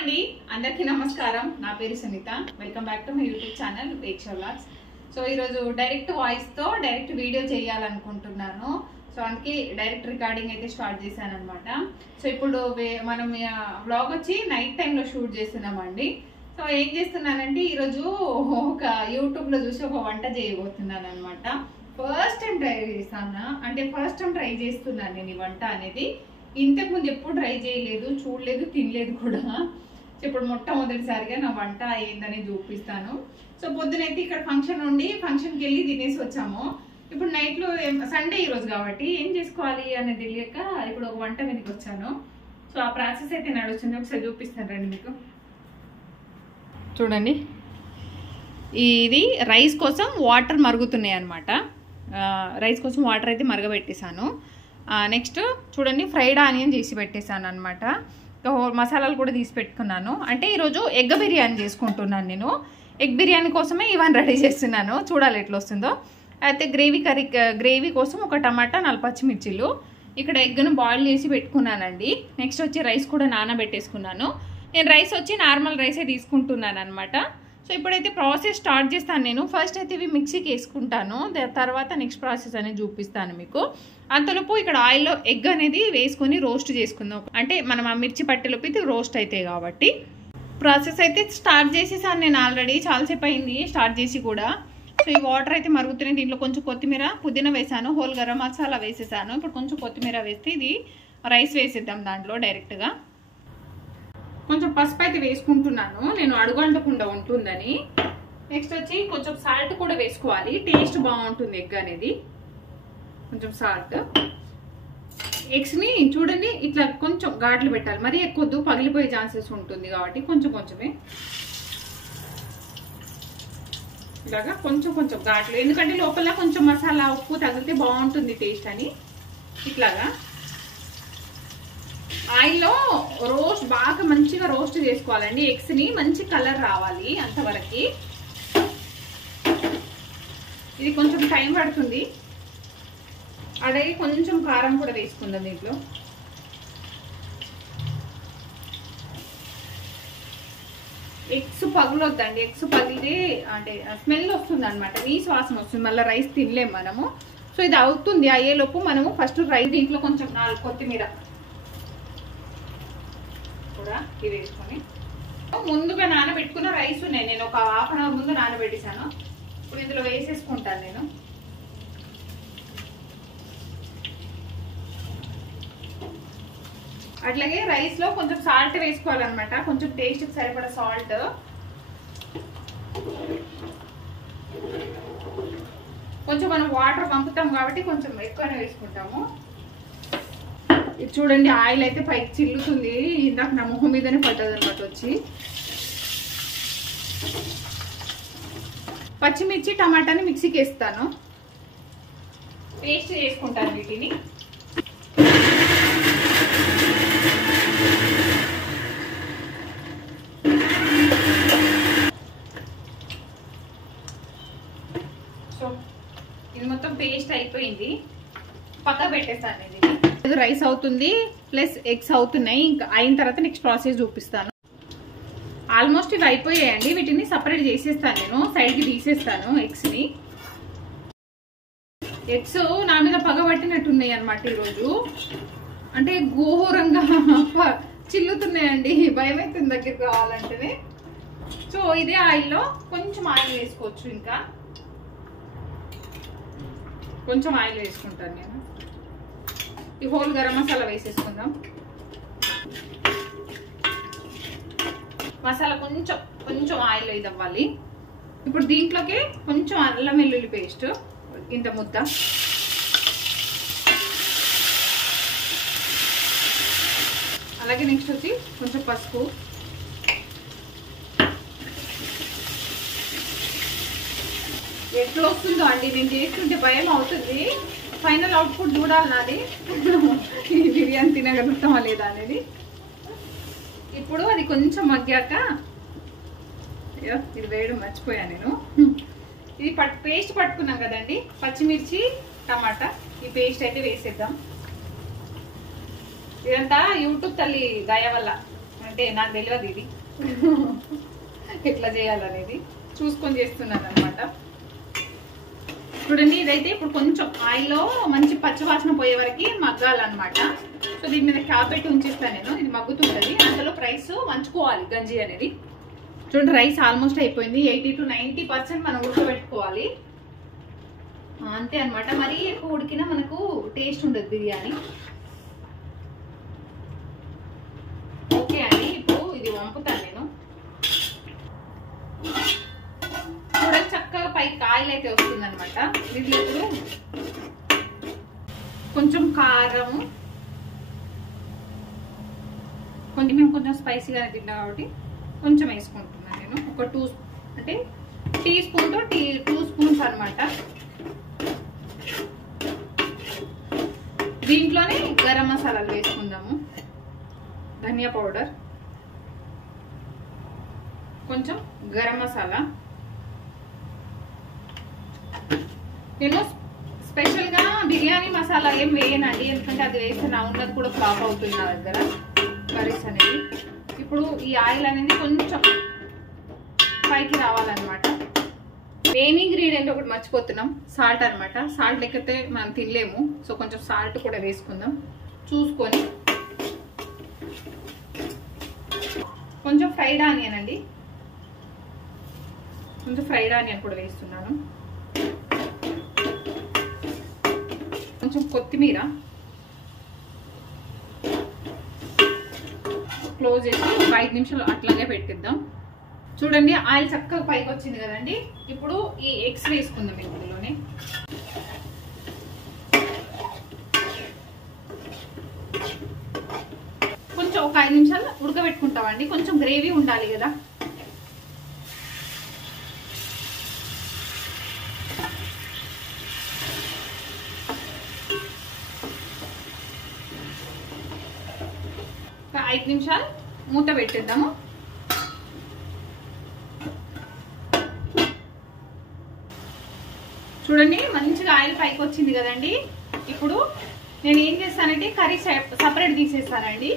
అండి అందరికీ నమస్కారం నా పేరు Sunitha welcome back to my YouTube channel వేక్ష వ్లాగ్స్ సో ఈ రోజు డైరెక్ట్ వాయిస్ తో డైరెక్ట్ వీడియో చేయాలనుకుంటున్నాను సో అందుకే డైరెక్ట్ రికార్డింగ్ అయితే స్టార్ట్ చేశాను అన్నమాట సో ఇప్పుడు మనం వ్లాగ్ వచ్చి నైట్ టైం లో షూట్ చేస్తున్నామండి సో ఏం చేస్తున్నానంటే ఈ రోజు ఒక యూట్యూబ్ లో చూసి ఒక వంట చేయబోతున్నాను అన్నమాట ఫస్ట్ టైం ట్రై చేస్తాను అంటే ఫస్ట్ టైం ట్రై చేస్తున్నాను నేను ఈ వంట అనేది ఇంతకు ముందు ఎప్పుడు ట్రై చేయలేదు చూడలేదు తినలేదు కూడా ఇప్పుడు మొట్టమొదటిసారిగా నా వంట ఏందని చూపిస్తాను సో పొద్దునైతే ఇక్కడ ఫంక్షన్ ఉండి ఫంక్షన్కి వెళ్ళి తినేసి వచ్చాము ఇప్పుడు నైట్లో సండే ఈరోజు కాబట్టి ఏం చేసుకోవాలి అనేది తెలియక ఇప్పుడు ఒక వంట మీదకి వచ్చాను సో ఆ ప్రాసెస్ అయితే నడుస్తుంది ఒకసారి చూపిస్తాను రండి మీకు చూడండి ఇది రైస్ కోసం వాటర్ మరుగుతున్నాయి అన్నమాట రైస్ కోసం వాటర్ అయితే మరగబెట్టేశాను నెక్స్ట్ చూడండి ఫ్రైడ్ ఆనియన్ చేసి పెట్టేశాను అనమాట మసాలాలు కూడా తీసి పెట్టుకున్నాను అంటే ఈరోజు ఎగ్ బిర్యానీ చేసుకుంటున్నాను నేను ఎగ్ బిర్యానీ కోసమే ఇవన్నీ రెడీ చేస్తున్నాను చూడాలి ఎట్లా వస్తుందో అయితే గ్రేవీ కోసం ఒక టమాటా 4 పచ్చిమిర్చిలు ఇక్కడ ఎగ్ను బాయిల్ చేసి పెట్టుకున్నానండి నెక్స్ట్ వచ్చి రైస్ కూడా నానబెట్టేసుకున్నాను నేను రైస్ వచ్చి నార్మల్ రైసే తీసుకుంటున్నాను అనమాట సో ఇప్పుడైతే ప్రాసెస్ స్టార్ట్ చేస్తాను నేను ఫస్ట్ అయితే ఇవి మిక్సీకి వేసుకుంటాను తర్వాత నెక్స్ట్ ప్రాసెస్ అనేది చూపిస్తాను మీకు అంతలోపు ఇక్కడ ఆయిల్లో ఎగ్ అనేది వేసుకొని రోస్ట్ చేసుకుందాం అంటే మనం ఆ మిర్చి పట్టెలోపు ఇది రోస్ట్ అవుతాయి కాబట్టి ప్రాసెస్ అయితే స్టార్ట్ చేసేసాను నేను ఆల్రెడీ చాలాసేపు అయింది స్టార్ట్ చేసి కూడా సో ఈ వాటర్ అయితే మరుగుతున్నాయి దీంట్లో కొంచెం కొత్తిమీర పుదీనా వేసాను హోల్ గరం మసాలా వేసేసాను ఇప్పుడు కొంచెం కొత్తిమీర వేస్తే ఇది రైస్ వేసేద్దాం దాంట్లో డైరెక్ట్గా కొంచెం పసుపు అయితే వేసుకుంటున్నాను నేను అడుగంటకుండా ఉంటుందని నెక్స్ట్ వచ్చి కొంచెం సాల్ట్ కూడా వేసుకోవాలి టేస్ట్ బాగుంటుంది ఎగ్ అనేది కొంచెం సాల్ట్ ఎగ్స్ని చూడండి ఇట్లా కొంచెం ఘాట్లు పెట్టాలి మరీ ఎక్కువద్దు పగిలిపోయే ఛాన్సెస్ ఉంటుంది కాబట్టి కొంచెం కొంచెమే ఇలాగా కొంచెం కొంచెం ఘాట్లు ఎందుకంటే లోపల కొంచెం మసాలా ఉప్పు తగిలితే బాగుంటుంది టేస్ట్ అని ఇట్లాగా ఆయిల్లో రోస్ట్ బాగా మంచిగా రోస్ట్ చేసుకోవాలండి ఎగ్స్ని మంచి కలర్ రావాలి అంతవరకు ఇది కొంచెం టైం పడుతుంది అలాగే కొంచెం కారం కూడా వేసుకుందాం దీంట్లో ఎగ్స్ పగులొద్దండి ఎగ్స్ పగిలితే అంటే స్మెల్ వస్తుంది అనమాట నీసు వాసన వస్తుంది మళ్ళీ రైస్ తినలేము మనము సో ఇది అవుతుంది అయ్యేలోపు మనము ఫస్ట్ రైస్ దీంట్లో కొంచెం 4 కొత్తిమీర కూడా ఇది వేసుకొని ముందుగా నానబెట్టుకున్న రైస్ ఉన్నాయి నేను ఒక హాఫ్ అన్ అవర్ ముందు నానబెట్టేశాను ఇప్పుడు ఇందులో వేసేసుకుంటాను నేను అట్లాగే రైస్ లో కొంచెం సాల్ట్ వేసుకోవాలన్నమాట కొంచెం టేస్ట్ కి సరిపడా సాల్ట్ కొంచెం మనం వాటర్ పంపుతాం కాబట్టి కొంచెం ఎక్కువనే వేసుకుంటాము ఇది చూడండి ఆయిల్ అయితే పైకి చిల్లుతుంది ఇందాక నా మొహం మీదనే పట్టదు అనమాట వచ్చి పచ్చిమిర్చి టమాటాని మిక్సీకి వేస్తాను పేస్ట్ చేసుకుంటాను వీటిని సో ఇది మొత్తం పేస్ట్ అయిపోయింది పక్క పెట్టేస్తాను ఇది రైస్ అవుతుంది ప్లస్ ఎగ్స్ అవుతున్నాయి ఇంకా అయిన తర్వాత నెక్స్ట్ ప్రాసెస్ చూపిస్తాను ఆల్మోస్ట్ ఇవి అయిపోయాయండి వీటిని సపరేట్ చేసేస్తాను నేను సైడ్కి తీసేస్తాను ఎగ్స్ని ఎగ్స్ నా మీద పగబట్టినట్టున్నాయి అనమాట ఈరోజు అంటే ఘోరంగా చిల్లుతున్నాయండి భయం అవుతుంది దగ్గరికి కావాలంటేనే సో ఇదే ఆయిల్లో కొంచెం ఆయిల్ వేసుకోవచ్చు ఇంకా కొంచెం ఆయిల్ వేసుకుంటాను నేను ఈ హోల్ గరం మసాలా వేసేసుకుందాం మసాలా కొంచెం ఆయిల్ ఇది అవ్వాలి ఇప్పుడు దీంట్లోకి కొంచెం అల్లం వెల్లుల్లి పేస్ట్ ఇంత ముద్ద అలాగే నెక్స్ట్ వచ్చి కొంచెం పసుపు ఎట్లా వస్తుందో అండి నేను చేస్తుంటే భయం అవుతుంది ఫైనల్ అవుట్పుట్ చూడాలి నాది ఈ బిర్యానీ తినగలుగుతామా లేదా అనేది ఇప్పుడు అది కొంచెం మగ్గాక ఇది వేయడం మర్చిపోయాను నేను ఇది పేస్ట్ పట్టుకున్నాం కదండి పచ్చిమిర్చి టమాటా ఈ పేస్ట్ అయితే వేసేద్దాం ఇదంతా యూట్యూబ్ తల్లి దయ వల్ల అంటే నాకు తెలియదు ఇది ఎట్లా చేయాలనేది, చూసుకొని చేస్తున్నాను అనమాట. చూడండి ఇదైతే ఇప్పుడు కొంచెం ఆయిల్లో మంచి పచ్చవాసన పోయే వరకు మగ్గాలన్నమాట. సో దీని మీద క్యాప్ పెట్టి ఉంచేస్తాను నేను, ఇది మగ్గుతుంటది. అందులో రైస్ వంచుకోవాలి గంజి అనేది. చూడండి రైస్ ఆల్మోస్ట్ అయిపోయింది, 80 to 90% మనం ఉడకబెట్టుకోవాలి అంతే అనమాట. మరీ ఎక్కువ ఉడికినా మనకు టేస్ట్ ఉండదు బిర్యానీ. ఓకే అండి, ఇప్పుడు ఇది వంపుతాను నేను. చూడండి చక్కగా పైకి ఆయిల్ అయితే వస్తుంది అనమాట. దీంట్లో ఇప్పుడు కొంచెం కారం, మేము కొంచెం స్పైసీగా తింటాం కాబట్టి కొంచెం వేసుకుంటున్నాను నేను. ఒక 2 అంటే టీ స్పూన్ తో 2 స్పూన్స్ అనమాట. దీంట్లోనే గరం మసాలాలు వేసుకుందాము. ధనియా పౌడర్, కొంచెం గరం మసాలా. నేను స్పెషల్ గా బిర్యానీ మసాలా ఏం వేయనండి, ఎందుకంటే అది వేస్తే నా ఉన్నది కూడా ఫ్లాప్ అవుతుంది నా దగ్గర కర్రీస్ అనేది. ఇప్పుడు ఈ ఆయిల్ అనేది కొంచెం పైకి రావాలన్నమాట. మెయిన్ ఇంగ్రీడియంట్ ఒకటి మర్చిపోతున్నాం, సాల్ట్ అనమాట. సాల్ట్ లేకపోతే మనం తినలేము, సో కొంచెం సాల్ట్ కూడా వేసుకుందాం చూసుకొని. కొంచెం ఫ్రైడ్ ఆనియన్ అండి, కొంచెం ఫ్రైడ్ ఆనియన్ కూడా వేస్తున్నాను. కొంచెం కొత్తిమీర, క్లోజ్ చేసి ఒక 5 నిమిషాలు అట్లాగే పెట్టిద్దాం. చూడండి ఆయిల్ చక్కగా పైకి వచ్చింది కదండి. ఇప్పుడు ఈ ఎగ్స్ వేసుకుందాం ఇందులోనే. కొంచెం ఒక 5 నిమిషాలు ఉడకబెట్టుకుంటామండి, కొంచెం గ్రేవీ ఉండాలి కదా. ఒక 5 నిమిషాలు మూత పెట్టిద్దాము. చూడండి మంచిగా ఆయిల్ పైకి వచ్చింది కదండి. ఇప్పుడు నేను ఏం చేస్తానంటే కర్రీ సపరేట్ తీసేస్తానండి,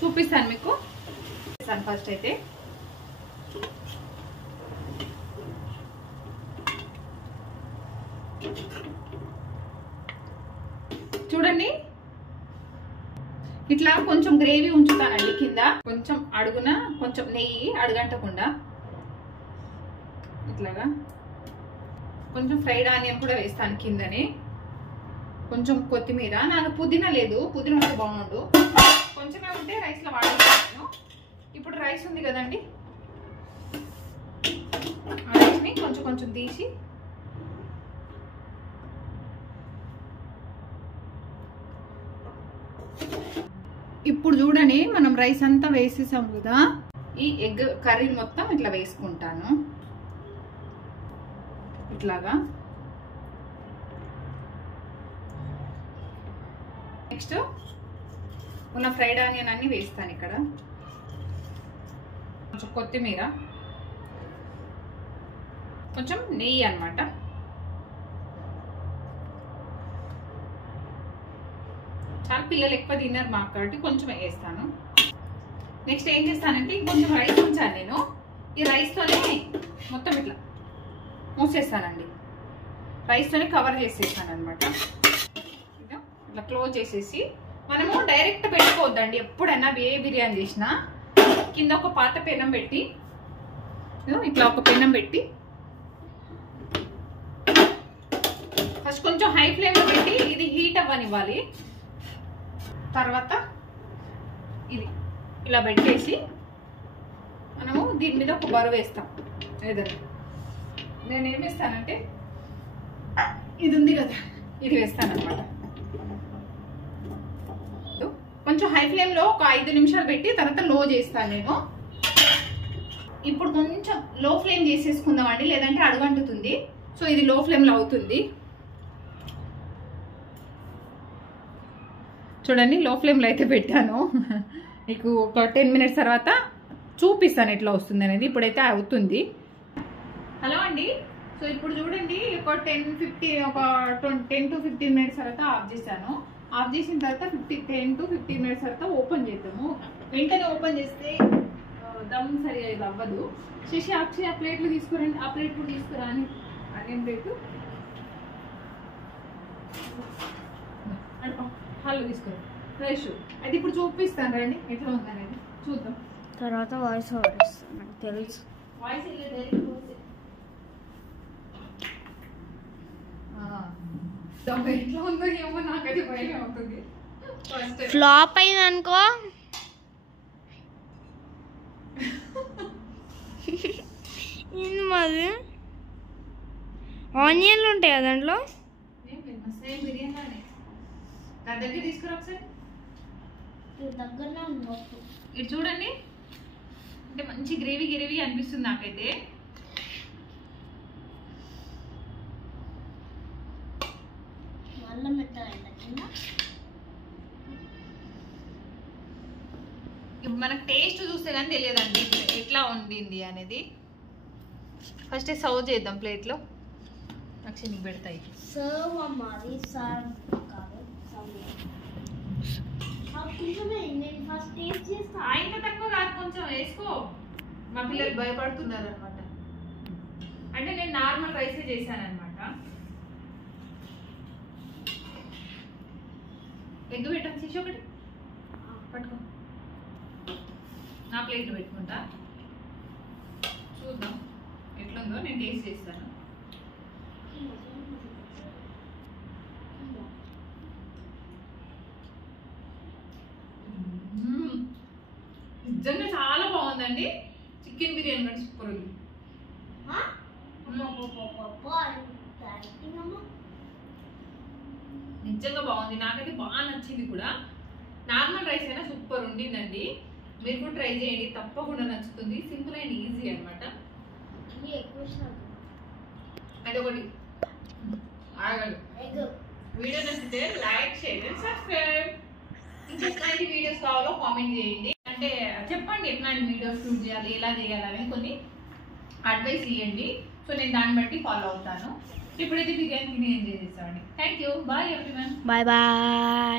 చూపిస్తాను మీకు. ఫస్ట్ అయితే చూడండి ఇట్లా కొంచెం గ్రేవీ ఉంచుతానండి కింద, కొంచెం అడుగున కొంచెం నెయ్యి అడుగంటకుండా ఇట్లాగా. కొంచెం ఫ్రైడ్ ఆనియన్ కూడా వేస్తాను కిందనే, కొంచెం కొత్తిమీర. నాకు పుదీనా లేదు, పుదీనా ఉంటే బాగుండు, కొంచెమే ఉంటే రైస్ లో వాడేస్తాను. ఇప్పుడు రైస్ ఉంది కదండి, ఆ రైస్ ని కొంచెం కొంచెం తీసి ఇప్పుడు చూడండి మనం రైస్ అంతా వేసేసాం కదా, ఈ ఎగ్ కర్రీ మొత్తం ఇట్లా వేసుకుంటాను ఇట్లాగా. నెక్స్ట్ ఉన్న ఫ్రైడ్ ఆనియన్ అన్ని వేస్తాను ఇక్కడ, కొంచెం కొత్తిమీర, కొంచెం నెయ్యి అన్నమాట. చాలా పిల్లలు ఎక్కువ తిన్నారు మాకు కాబట్టి కొంచెం వేస్తాను. నెక్స్ట్ ఏం చేస్తానంటే కొంచెం రైస్ ఉంచాను నేను, ఈ రైస్తోనే మొత్తం ఇట్లా మూసేస్తానండి, రైస్తోనే కవర్ చేసేస్తాను అనమాట. ఇట్లా క్లోజ్ చేసేసి మనము డైరెక్ట్ పెట్టుకోవద్దండి. ఎప్పుడైనా ఏ బిర్యానీ చేసినా కింద ఒక పాత పెనం పెట్టి, ఇట్లా ఒక పెనం పెట్టి ఫస్ట్ కొంచెం హై ఫ్లేమ్లో పెట్టి ఇది హీట్ అవ్వనివ్వాలి. తర్వాత ఇది ఇలా పెట్టేసి మనము దీని మీద ఒక బరువు వేస్తాం. ఏదైనా నేను ఏం వేస్తానంటే ఇది ఉంది కదా, ఇది వేస్తాను అనమాట. కొంచెం హై ఫ్లేమ్లో ఒక 5 నిమిషాలు పెట్టి తర్వాత లో చేస్తాను నేను. ఇప్పుడు కొంచెం లో ఫ్లేమ్ చేసేసుకుందామండి, లేదంటే అడుగంటుతుంది. సో ఇది లో ఫ్లేమ్లో అవుతుంది. చూడండి లో ఫ్లేమ్లో అయితే పెట్టాను, మీకు ఒక 10 మినిట్స్ తర్వాత చూపిస్తాను ఎట్లా వస్తుంది అనేది. ఇప్పుడైతే అవుతుంది. హలో అండి, సో ఇప్పుడు చూడండి ఒక 10 to 15 మినిట్స్ తర్వాత ఆఫ్ చేశాను. ఆఫ్ చేసిన తర్వాత 10 to 15 మినిట్స్ తర్వాత ఓపెన్ చేద్దాము. వెంటనే ఓపెన్ చేస్తే దమ్ సరిగా ఇది అవ్వదు. శశి అక్షయ్ ఆ ప్లేట్లు తీసుకురండి, ఆ ప్లేట్ కూడా తీసుకురా అని. అదేం ప్లేటు హల్లు తీసుకురా ఫ్రెష్. అయితే ఇప్పుడు చూపిస్తాను రండి ఎట్లా ఉందనేది చూద్దాం. తర్వాత వాయిస్ ఓవర్ ఇస్తాను, నాకు తెలుసు. వాయిస్ ఎట్లా ఉందో ఏమో నాకైతే భయం అవుతుంది. ఫ్లాప్ అయింది అనుకో. ఏంది మాది ఆనియన్లు ఉంటాయా దాంట్లో? బిర్యానీ దాని దగ్గర తీసుకురా ఒకసారి. దగ్గరలో ఇటు చూడండి, అంటే మంచి గ్రేవీ గ్రేవీ అనిపిస్తుంది నాకైతే. ఇప్పుడు మనకు టేస్ట్ చూస్తే కానీ తెలియదండి ఎట్లా వండింది అనేది. ఫస్ట్ సర్వ్ చేద్దాం ప్లేట్లో. అక్షయ్ నీకు పెడతాయి. సర్వ్ అమ్మాది, సర్వ్ కాదు నేను ఫస్ట్ టేస్ట్ చేస్తా. ఇంత తక్కువ కాదు, కొంచెం వేసుకో. మా పిల్లలు భయపడుతున్నారు అనమాట. అంటే నేను నార్మల్ రైసే చేశాను అనమాట. ఎగ్ పెట్టాను చేసి ఒకటి పట్టుకో. నా ప్లేట్లో పెట్టుకుంటా, చూద్దాం ఎట్లుందో. నేను టేస్ట్ చేస్తాను. నిజంగా చాలా బాగుందండి. చికెన్ బిర్యానీ కూడా సూపర్ ఉంది. నిజంగా బాగుంది, నాకైతే బాగా నచ్చింది కూడా. నార్మల్ రైస్ అయినా సూపర్ ఉండిందండి. మీరు కూడా ట్రై చేయండి, తప్పకుండా నచ్చుతుంది. సింపుల్ అండ్ ఈజీ అనమాట. అయితే ఒకటి ఆగండి, వీడియో నచ్చితే లైక్, షేర్ అండ్ సబ్స్క్రైబ్. ఇంకా ఎట్లాంటి వీడియోస్ కావాలో కామెంట్ చేయండి. అంటే చెప్పండి ఎట్లాంటి వీడియోస్ షూట్ చేయాలి, ఎలా చేయాలి అని కొన్ని అడ్వైస్ ఇవ్వండి. సో నేను దాన్ని బట్టి ఫాలో అవుతాను. ఇప్పుడైతే బిర్యానీ ఎంజాయ్ చేస్తామండి. Thank you. Bye everyone. Bye bye.